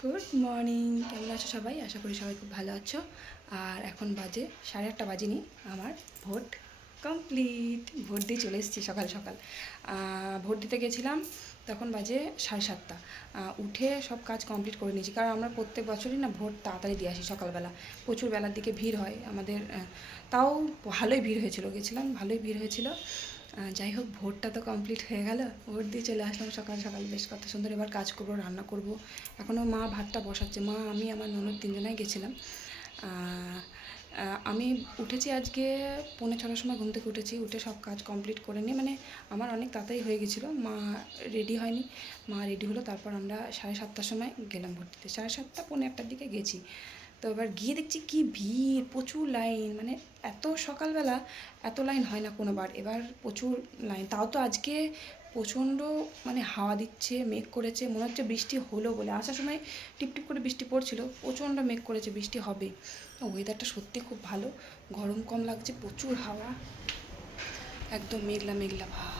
Good morning, কেমন আছো সবাই? আশা করি সবাই খুব ভালো আছো। আর এখন বাজে 8:30 বাজেনি, আমার ভোট কমপ্লিট। ভোট দিয়ে চলে এসেছি সকাল সকাল। ভোট দিতে গেছিলাম, তখন বাজে 7:30। উঠে সব কাজ কমপ্লিট করে নিয়েছি, কারণ আমরা প্রত্যেক বছরই না ভোট তাড়াতাড়ি দিয়ে আসি সকালবেলা। প্রচুর বেলার দিকে ভিড় হয় আমাদের, তাও ভালোই ভিড় হয়েছিল, গেছিলাম ভালোই ভিড় হয়েছিল। যাই হোক, ভোটটা তো কমপ্লিট হয়ে গেল, ভোট দিয়ে চলে আসলাম সকাল সকাল। বেশ কত সুন্দর। এবার কাজ করবো, রান্না করব। এখনও মা ভাতটা বসাচ্ছে। মা, আমি, আমার ননদ তিনজনাই গেছিলাম। আমি উঠেছি আজকে 5:45 সময়, ঘুম থেকে উঠেছি। উঠে সব কাজ কমপ্লিট করে নিয়ে, মানে আমার অনেক তাড়াতাড়ি হয়ে গেছিলো। মা রেডি হয়নি, মা রেডি হলো। তারপর আমরা 7:30টার সময় গেলাম ভোট দিতে। 7:30 পৌনে 8টার দিকে গেছি। তো এবার গিয়ে দেখছি কি ভিড়, প্রচুর লাইন। মানে এত সকালবেলা এত লাইন হয় না কোনোবার, এবার প্রচুর লাইন। তাও তো আজকে প্রচণ্ড মানে হাওয়া দিচ্ছে, মেঘ করেছে, মনে হচ্ছে বৃষ্টি হলো বলে। আসার সময় টিপটিপ করে বৃষ্টি পড়ছিল, প্রচণ্ড মেঘ করেছে, বৃষ্টি হবে। ওয়েদারটা সত্যি খুব ভালো, গরম কম লাগছে, প্রচুর হাওয়া, একদম মেঘলা মেঘলা ভাব।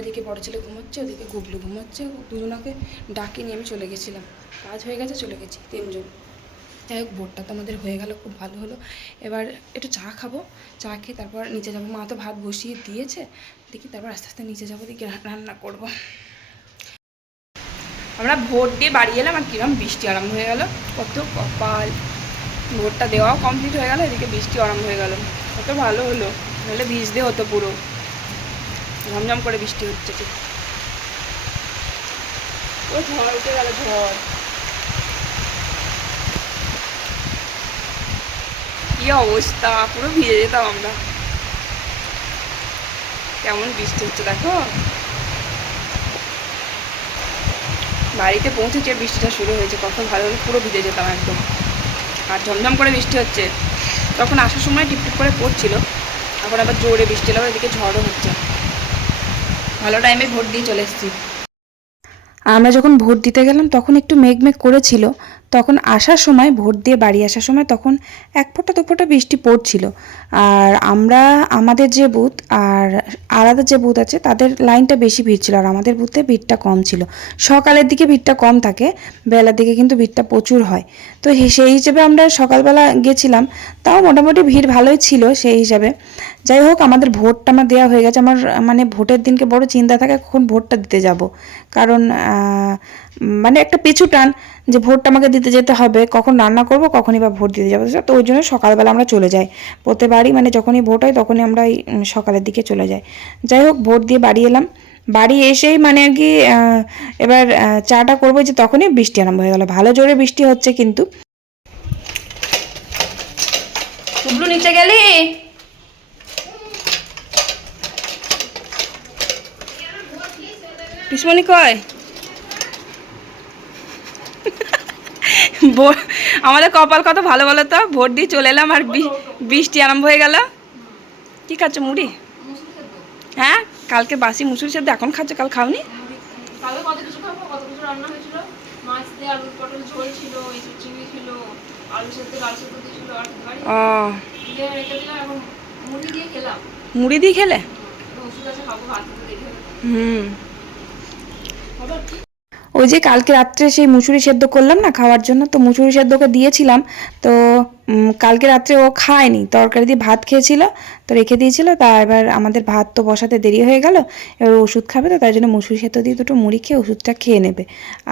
এদিকে বড় ছেলে ঘুমোচ্ছে, ওদিকে গুবলু ঘুমোচ্ছে। দুজনাকে ডাকে নিয়ে আমি চলে গেছিলাম, কাজ হয়ে গেছে, চলে গেছি তিনজন। যাই হোক, ভোটটা তো আমাদের হয়ে গেল, খুব ভালো হলো। এবার একটু চা খাবো, চা খেয়ে তারপর নিচে যাবো। মা তো ভাত বসিয়ে দিয়েছে, দেখি তারপর আস্তে আস্তে নিচে যাবো, দেখি রান্না করব। আমরা ভোট দিয়ে বাড়ি এলাম, আর কিরম বৃষ্টি আরম্ভ হয়ে গেল। কত কপাল, ভোটটা দেওয়াও কমপ্লিট হয়ে গেল, এদিকে বৃষ্টি আরম্ভ হয়ে গেল। কত ভালো হলো, নাহলে ভিজতে হতো পুরো। ঝমঝম করে বৃষ্টি হচ্ছে, ঠিক ও ঝড় উঠে গেল, ঝড়। কি অবস্থা, পুরো ভিজে যেতাম আমরা। কেমন বৃষ্টি হচ্ছে দেখো। বাড়িতে পৌঁছেছে, বৃষ্টিটা শুরু হয়েছে, কত ভালো হলো, পুরো ভিজে যেতাম একদম। আর ঝমঝম করে বৃষ্টি হচ্ছে। তখন আসার সময় টিপটিপ করে পড়ছিল, এখন আবার জোরে বৃষ্টি এলো, এদিকে ঝড়ও হচ্ছে। ভালো টাইমে ভোট দিয়ে চলে এসেছি। আমরা যখন ভোট দিতে গেলাম তখন একটু মেঘ মেঘ করেছিল। তখন আসার সময়, ভোট দিয়ে বাড়ি আসার সময়, তখন এক ফোঁটা দু ফোঁটা বৃষ্টি পড়ছিল। আর আমরা, আমাদের যে বুথ আর আলাদা যে বুথ আছে, তাদের লাইনটা বেশি ভিড় ছিল, আর আমাদের বুথে ভিড়টা কম ছিল। সকালের দিকে ভিড়টা কম থাকে, বেলার দিকে কিন্তু ভিড়টা প্রচুর হয়। তো সেই হিসেবে আমরা সকালবেলা গেছিলাম, তাও মোটামুটি ভিড় ভালোই ছিল সেই হিসাবে। যাই হোক, আমাদের ভোটটা আমার দেওয়া হয়ে গেছে। আমার মানে ভোটের দিনকে বড় চিন্তা থাকে কখন ভোটটা দিতে যাব, কারণ মানে একটা পিছু টান যে ভোটটা আমাকে দিতে যেতে হবে, কখন রান্না করব, কখনই বা ভোট দিতে যাবো। তো ওই জন্য সকালবেলা আমরা চলে যাই প্রত্যেকবারই, মানে যখনই ভোট হয় তখনই আমরা সকালের দিকে চলে যাই। যাই হোক, ভোট দিয়ে বাড়ি এলাম। বাড়ি এসেই মানে আর কি এবার চাটা করবো, যে তখনই বৃষ্টি আরম্ভ হয়ে গেল। ভালো জোরে বৃষ্টি হচ্ছে কিন্তু। টুবলু, নিচে গেলি? পিসমণি কয়? আমাদের কপাল কত ভালো বলো তো, ভোট দিয়ে চলে এলাম আর বৃষ্টি আরম্ভ হয়ে গেল। কি খাচ্ছ, মুড়ি? হ্যাঁ, কালকে বাসি মুসুরি সেদ্ধ এখন খাচ্ছ, কাল খাওনি? কালকে কত কিছু খাবো, কত কিছু রান্না হয়েছিল। মাছ দিয়ে আলু পটল ঝোল ছিল, এসব চিংড়ি ছিল, আলু সেদ্ধ দিয়েছিল, আর বাড়ি ও, দিয়ে রেখে দিলাম। এখন মুড়ি দিয়ে খেলাম। মুড়ি দিয়ে খেলে? ওষুধ আছে, খাবো, ভাত খেতে দেরি হবে। হুম। খবর ওই যে কালকে রাত্রে সেই মুসুরি সেদ্ধ করলাম না খাওয়ার জন্য, তো মুসুরি সেদ্ধকে দিয়েছিলাম। তো কালকে রাত্রে ও খায়নি, তরকারি দিয়ে ভাত খেয়েছিল, তো রেখে দিয়েছিল। তা এবার আমাদের ভাত তো বসাতে দেরি হয়ে গেল, এবার ওষুধ খাবে, তো তাই জন্য মুসুরি সেদ্ধ দিয়ে দুটো মুড়ি খেয়ে ওষুধটা খেয়ে নেবে।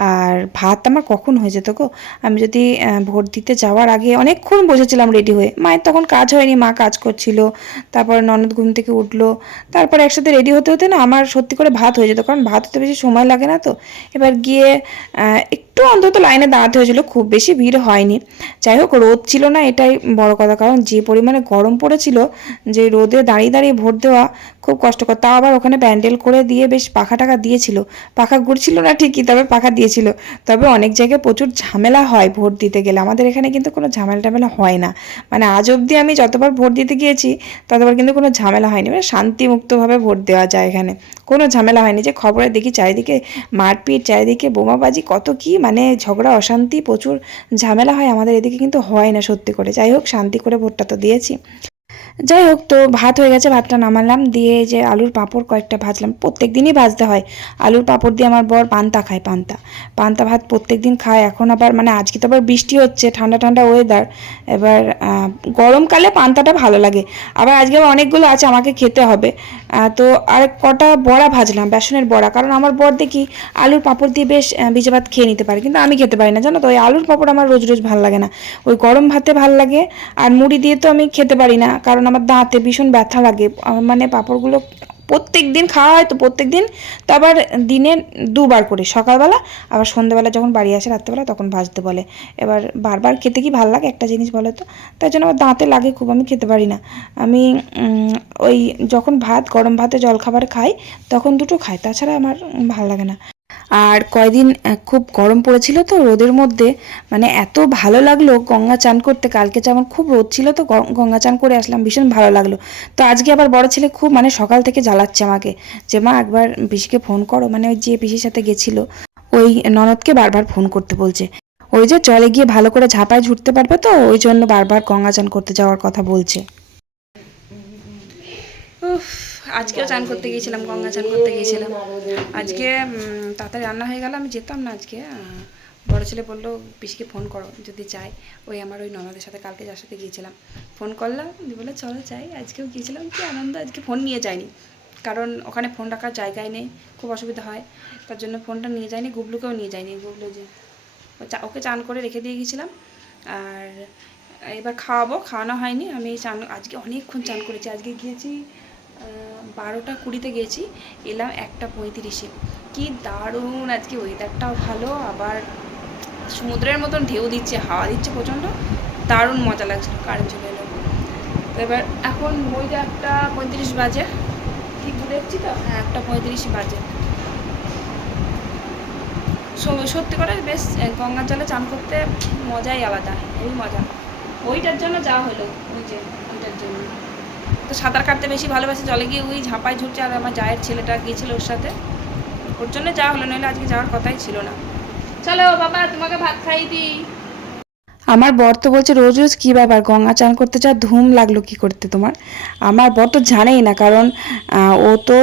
আর ভাত আমার কখন হয়ে যেত গো, আমি যদি ভোট দিতে যাওয়ার আগে অনেকক্ষণ বসেছিলাম রেডি হয়ে। মায়ের তখন কাজ হয়নি, মা কাজ করছিল, তারপর ননদ ঘুম থেকে উঠলো, তারপর একসাথে রেডি হতে হতে না আমার সত্যি করে ভাত হয়ে যেত, কারণ ভাত হতে বেশি সময় লাগে না। তো এবার গিয়ে একটু অন্তত লাইনে দাঁড়াতে হয়েছিল, খুব বেশি ভিড় হয়নি। যাই হোক, রোদ ছিল না, এটাই বড় কথা, কারণ যে পরিমাণে গরম পড়েছিল, যে রোদে দাঁড়িয়ে দাঁড়িয়ে ভোট দেওয়া খুব কষ্টকর। তাও আবার ওখানে প্যান্ডেল করে দিয়ে বেশ পাখা টাকা দিয়েছিল, পাখা ঘুরছিল না ঠিকই, তবে পাখা দিয়েছিল। তবে অনেক জায়গায় প্রচুর ঝামেলা হয় ভোট দিতে গেলে, আমাদের এখানে কিন্তু কোনো ঝামেলা টামেলা হয় না। মানে আজ অবধি আমি যতবার ভোট দিতে গিয়েছি ততবার কিন্তু কোনো ঝামেলা হয়নি, মানে শান্তিমুক্তভাবে ভোট দেওয়া যায় এখানে, কোনো ঝামেলা হয়নি। যে খবরে দেখি চারিদিকে মারপিট, চারিদিকে বোমাবাজি, কত কি মানে ঝগড়া অশান্তি, প্রচুর ঝামেলা হয়, আমাদের এদিকে কিন্তু হয় না সত্যি করে। যাই হোক, শান্তি করে ভোটটা তো দিয়েছি। যাই হোক, তো ভাত হয়ে গেছে, ভাতটা নামালাম, দিয়ে এই যে আলুর পাঁপড় কয়েকটা ভাজলাম। প্রত্যেক দিনই ভাজতে হয় আলুর পাঁপড় দিয়ে। আমার বর পান্তা খায়, পান্তা ভাত প্রত্যেক দিন খায়। এখন আবার মানে আজকে তো আবার বৃষ্টি হচ্ছে, ঠান্ডা ঠান্ডা ওয়েদার, এবার গরমকালে পান্তাটা ভালো লাগে। আবার আজকে অনেকগুলো আছে, আমাকে খেতে হবে। তো আর কটা বড়া ভাজলাম, বেসনের বড়া, কারণ আমার বর দেখি আলুর পাঁপড় দিয়ে বেশ ভিজে ভাত খেয়ে নিতে পারে, কিন্তু আমি খেতে পারি না, জানো তো। ওই আলুর পাঁপড় আমার রোজ রোজ ভালো লাগে না, ওই গরম ভাতে ভাল লাগে। আর মুড়ি দিয়ে তো আমি খেতে পারি না, কারণ আমার দাঁতে ভীষণ ব্যথা লাগে। মানে পাঁপড়গুলো প্রত্যেক দিন খাওয়া হয়, তো প্রত্যেক দিন, তো আবার দিনে দুবার করে, সকালবেলা আবার সন্ধ্যেবেলা যখন বাড়ি আসে রাত্রেবেলা, তখন ভাজতে বলে। এবার বারবার খেতে কি ভালো লাগে একটা জিনিস বলো তো, তাই জন্য আমার দাঁতে লাগে খুব, আমি খেতে পারি না। আমি ওই যখন ভাত, গরম ভাতে জলখাবার খাই, তখন দুটো খাই, তাছাড়া আমার ভালো লাগে না। আর কয়দিন খুব গরম পড়েছিল, তো রোদের মধ্যে মানে এত ভালো লাগলো গঙ্গা চান করতে। কালকে যেমন খুব রোদ ছিল, তো গঙ্গা চান করে আসলাম, ভীষণ ভালো লাগলো। তো আজকে আবার বড় ছেলে খুব মানে সকাল থেকে জ্বালাচ্ছে আমাকে, যে মা একবার পিসিকে ফোন করো, মানে ওই যে পিসির সাথে গেছিল ওই ননদকে বারবার ফোন করতে বলছে। ওই যে জলে গিয়ে ভালো করে ঝাঁপায় ঝুটতে পারবে, তো ওই জন্য বারবার গঙ্গা চান করতে যাওয়ার কথা বলছে। উফ, আজকেও চান করতে গিয়েছিলাম, গঙ্গা চান করতে গিয়েছিলাম। আজকে তাড়াতাড়ি রান্না হয়ে গেল, আমি যেতাম না আজকে। বড় ছেলে বললো পিসিকে ফোন করো যদি চাই, ওই আমার ওই ননদের সাথে কালকে যার সাথে গিয়েছিলাম ফোন করলাম, দিয়ে বলে চলো চাই। আজকেও গিয়েছিলাম, কি আনন্দ। আজকে ফোন নিয়ে যায়নি, কারণ ওখানে ফোন রাখার জায়গায় নেই, খুব অসুবিধা হয়, তার জন্য ফোনটা নিয়ে যায়নি। গুবলুকেও নিয়ে যায়নি, গুবলু যে ওকে চান করে রেখে দিয়ে গেছিলাম। আর এবার খাওয়ানো হয়নি। আমি চান আজকে অনেকক্ষণ চান করেছি। আজকে গিয়েছি 12টা 20-তে গিয়েছি, এলাম 1টা 35-এ। কি দারুণ আজকে ওয়েদারটাও ভালো, আবার সমুদ্রের মতন ঢেউ দিচ্ছে, হাওয়া দিচ্ছে প্রচণ্ড, দারুণ মজা লাগছিল। কারেন্ট চলে এলো। তো এবার এখন ওই যে 1টা 35 বাজে, ঠিক দেখছি তো, হ্যাঁ 1টা 35 বাজে। সত্যি করে বেশ গঙ্গার জলে চান করতে মজাই আলাদা, এই মজা। ওইটার জন্য যাওয়া হলো, ওই যে ওইটার জন্য। তো সাঁতার কাটতে বেশি ভালোবাসে, জলে গিয়ে ওই ঝাঁপায় ঝুঁকছে। আর আমার জায়ের ছেলেটা গিয়েছিল ওর সাথে, ওর জন্য যাওয়া হলো, নইলে আজকে যাওয়ার কথাই ছিল না। চলো বাবা, তোমাকে ভাত খাইয়ে দিই। আমার বর তো বলছে রোজ রোজ কী ব্যাপার, গঙ্গা চান করতে যা ধুম লাগলো কি করতে তোমার। আমার বর তো জানেই না, কারণ ও তো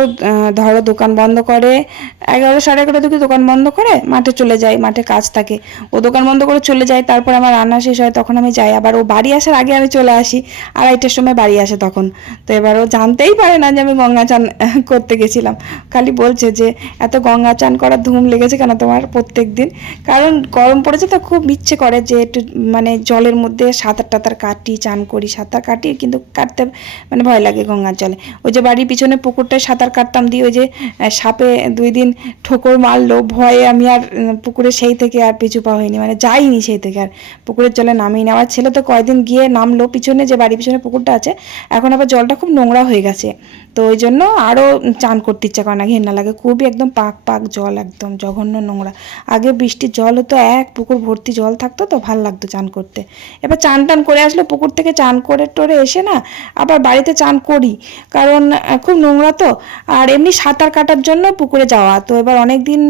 ধরো দোকান বন্ধ করে 11 সাড়ে 11 দিকে দোকান বন্ধ করে মাঠে চলে যায়, মাঠে কাজ থাকে, ও দোকান বন্ধ করে চলে যায়। তারপর আমার রান্না শেষ হয়, তখন আমি যাই। আবার ও বাড়ি আসার আগে আমি চলে আসি, 2:30-এর সময় বাড়ি আসে তখন। তো এবার ও জানতেই পারে না যে আমি গঙ্গা চান করতে গেছিলাম, খালি বলছে যে এত গঙ্গা চান করার ধুম লেগেছে কেন তোমার প্রত্যেক দিন। কারণ গরম পড়েছে তো, খুব ইচ্ছে করে যে একটু মানে জলের মধ্যে সাঁতার টাতার কাটি, চান করি, সাঁতার কাটি, কিন্তু কাটতে মানে ভয় লাগে গঙ্গার জলে। ওই যে বাড়ির পিছনে পুকুরটায় সাঁতার কাটতাম, দিয়ে ওই যে সাপে 2 দিন ঠোকর মারলো, ভয়ে আমি আর পুকুরে সেই থেকে আর পিছু পা হয়নি, মানে যাইনি সেই থেকে আর পুকুরের জলে নামিনি। আমার ছেলে তো কয়দিন গিয়ে নামলো, পিছনে যে বাড়ির পিছনে পুকুরটা আছে, এখন আবার জলটা খুব নোংরা হয়ে গেছে, তো ওই জন্য আরও চান করতে ইচ্ছা করে না, ঘেন্না লাগে খুবই, একদম পাক পাক জল, একদম জঘন্য নোংরা। আগে বৃষ্টির জল হতো, এক পুকুর ভর্তি জল থাকতো, তো ভাল লাগতো চান করতে। এবার চান টান করে আসলে পুকুর থেকে চান করে টোরে এসে না আবার বাড়িতে চান করি, কারণ খুব নোংরা তো। আর এমনি সাঁতার কাটার জন্য পুকুরে যাওয়া, তো এবার অনেক দিন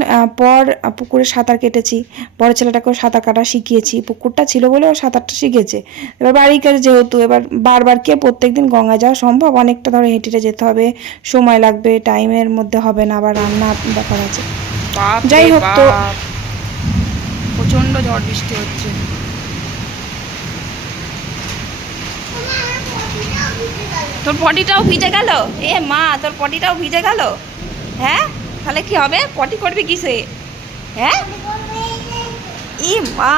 পর পুকুরে সাঁতার কেটেছি, বড় ছেলেটাকেও সাঁতার কাটা শিখিয়েছি, পুকুরটা ছিল বলে ও সাঁতারটা শিখেছে। এবার বাড়ির কাছে যেহেতু, এবার বারবার কে প্রত্যেকদিন গঙ্গা যাওয়া সম্ভব, অনেকটা ধরো হেঁটে যেতে হবে, সময় লাগবে, টাইমের মধ্যে হবে না, আবার রান্না ব্যাপার আছে। যাই হোক, তো প্রচণ্ড ঝড় বৃষ্টি হচ্ছে। তোর পটিটাও ভিজে গেল, এ মা, তোর পটিটাও ভিজে গেল। হ্যাঁ, তাহলে কি হবে, পটি করবি কিসে? হ্যাঁ, ই মা,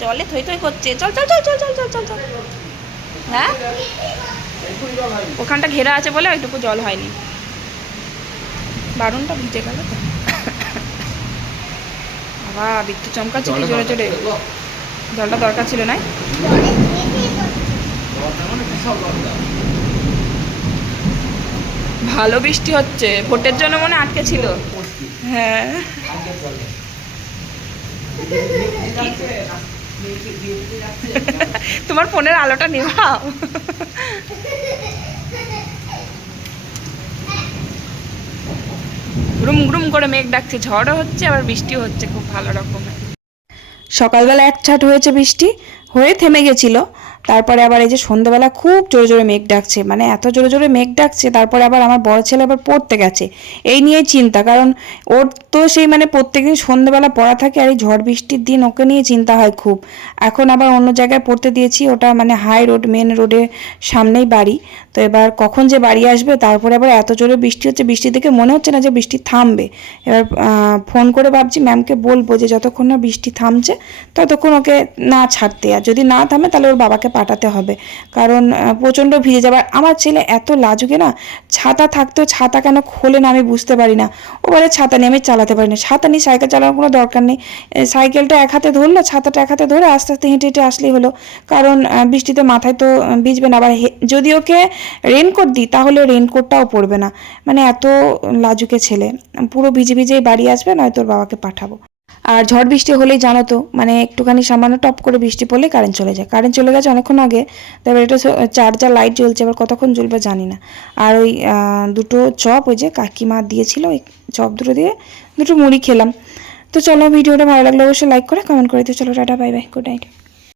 জলে থই থই করছে। চল চল চল চল চল চল চল চল। হ্যাঁ, ওখানটা ঘেরা আছে বলে ওইটুকু জল হয়নি, বারুনটা ভিজে গেল তো। বাবা, বিদ্যুৎ চমকাচ্ছে কি জোরে জোরে, জলটা দরকার ছিল না। ভালো বৃষ্টি হচ্ছে, ভোটের জন্য মনে আটকে ছিল। হ্যাঁ, তোমার ফোনের আলোটা নেভাও। গ্রুম গ্রুম করে মেঘ ডাকছে, ঝড়ও হচ্ছে আবার বৃষ্টিও হচ্ছে খুব ভালো রকমের। সকালবেলা এক ছাট হয়েছে বৃষ্টি, হয়ে থেমে গেছিলো, তারপরে আবার এই যে সন্ধ্যেবেলা খুব জোরে জোরে মেঘ ডাকছে, মানে এত জোরে জোরে মেঘ ডাকছে। তারপরে আবার আমার বড় ছেলে আবার পড়তে গেছে, এই নিয়েই চিন্তা, কারণ ওর তো সেই মানে প্রত্যেকদিন সন্ধ্যেবেলা পড়া থাকে, আর এই ঝড় বৃষ্টির দিন ওকে নিয়ে চিন্তা হয় খুব। এখন আবার অন্য জায়গায় পড়তে দিয়েছি, ওটা মানে হাই রোড, মেন রোডের সামনেই বাড়ি। তো এবার কখন যে বাড়ি আসবে, তারপরে আবার এত জোরে বৃষ্টি হচ্ছে, বৃষ্টি দেখে মনে হচ্ছে না যে বৃষ্টি থামবে। এবার ফোন করে ভাবছি ম্যামকে বলবো যে যতক্ষণ না বৃষ্টি থামছে ততক্ষণ ওকে না ছাড়তে, আর যদি না থামে তাহলে ওর বাবাকে পাঠাতে হবে, কারণ প্রচণ্ড ভিজে যাবে। আর আমার ছেলে এত লাজুকে না, ছাতা থাকতেও ছাতা কেন খোলে না আমি বুঝতে পারি না। ও বলে ছাতা নিয়ে আমি চালাতে পারি না, ছাতা নিয়ে সাইকেল চালানোর কোনো দরকার নেই, সাইকেলটা এক হাতে ধরলো, ছাতাটা এক হাতে ধরে আস্তে আস্তে হেঁটে হেঁটে আসলেই হলো, কারণ বৃষ্টিতে মাথায় তো ভিজবে না। আবার যদি ওকে রেনকোট দিই তাহলে রেনকোটটাও পরবে না, মানে এত লাজুকে ছেলে, পুরো ভিজে ভিজেই বাড়ি আসবে, নয়তো ওর বাবাকে পাঠাবো। আর ঝড় বৃষ্টি হলেই জানো তো, মানে একটুখানি সামান্য টপ করে বৃষ্টি পড়লে কারেন্ট চলে যায়। কারেন্ট চলে গেছে অনেকক্ষণ আগে, তারপর এটা চার্জার লাইট জ্বলছে, এবার কতক্ষণ জ্বলবে জানি না। আর ওই দুটো চপ ওই যে কাকিমা দিয়েছিল, ওই চপ দুটো দিয়ে দুটো মুড়ি খেলাম। তো চলো, ভিডিওটা ভালো লাগলে অবশ্যই লাইক করে কমেন্ট করে দিও। চলো tata, bye bye, good night.